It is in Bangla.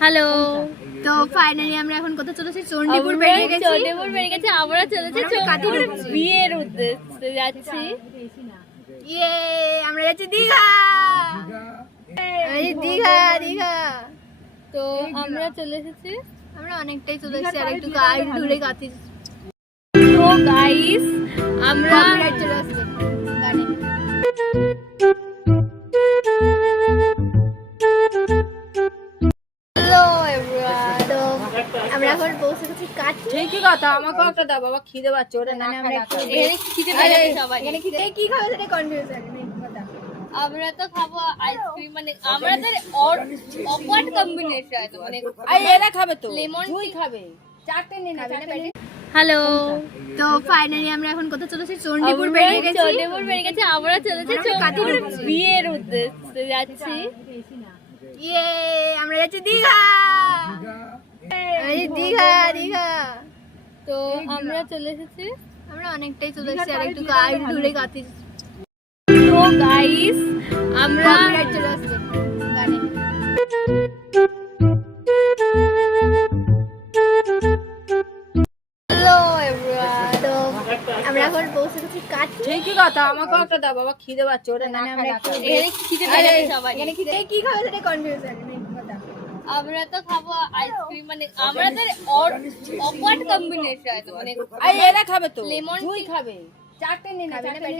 হ্যালো। তো ফাইনালি আমরা এখন কোথায় চলেছি? চণ্ডীপুর বেরিয়ে গেছি। আমরা চলেছি চণ্ডীপুর বিয়ের উদ্দেশ্যে যাচ্ছি। ইয়ে, আমরা যাচ্ছি দীঘা। দীঘা দীঘা। তো আমরা চলে এসেছি, আমরা অনেকটাই চলে এসেছি, আর একটু দূরে গাছি। তো গাইস আমরা চলে আসছে গানে। Hello everyone. তো আমরা এখন পৌঁছে গেছি কাছে। ঠিকই কথা, আমাকে একটা দাও বাবা, খিদে পাচ্ছে। ওটা না আমরা একটু এখানে খিদে পেয়েছে সবাই। এখানে খিদে কি খাবে সেটা কনফিউশন নেই কথা। আমরা তো খাবো আইসক্রিম, মানে আমাদের অকওয়ার্ড কম্বিনেশন, মানে এরা খাবে তো, লেমন জুই খাবে, চারটে নিয়ে খাবে না নেবে। হ্যালো। তো ফাইনালি আমরা এখন কোথায় চলেছি? চণ্ডীপুর বেরিয়ে গেছি। চণ্ডীপুর বেরিয়ে গেছি, আমরা চলেছি চণ্ডীপুর বিয়ের উদ্দেশ্যে যাচ্ছি। ইয়ে, আমরা যাচ্ছি দীঘা। দীঘা দীঘা। তো আমরা চলে এসেছি, আমরা অনেকটাই চলে এসেছি, আর একটু দূরে গাছি। তো গাইস আমরা চলে আসছে গানে। Hello everyone. তো আমরা এখন পৌঁছে গেছি কাছে। ঠিকই কথা, আমাকে একটা দাও বাবা, খিদে পাচ্ছে। ওটা না আমরা একটু এখানে খিদে পেয়েছে সবাই। এখানে খিদে কি খাবে সেটা কনফিউশন নেই কথা। আমরা তো খাবো আইসক্রিম, মানে আমাদের অকওয়ার্ড কম্বিনেশন, মানে এরা খাবে তো, লেমন জুই খাবে, চারটে নিয়ে খাবে না নেবে।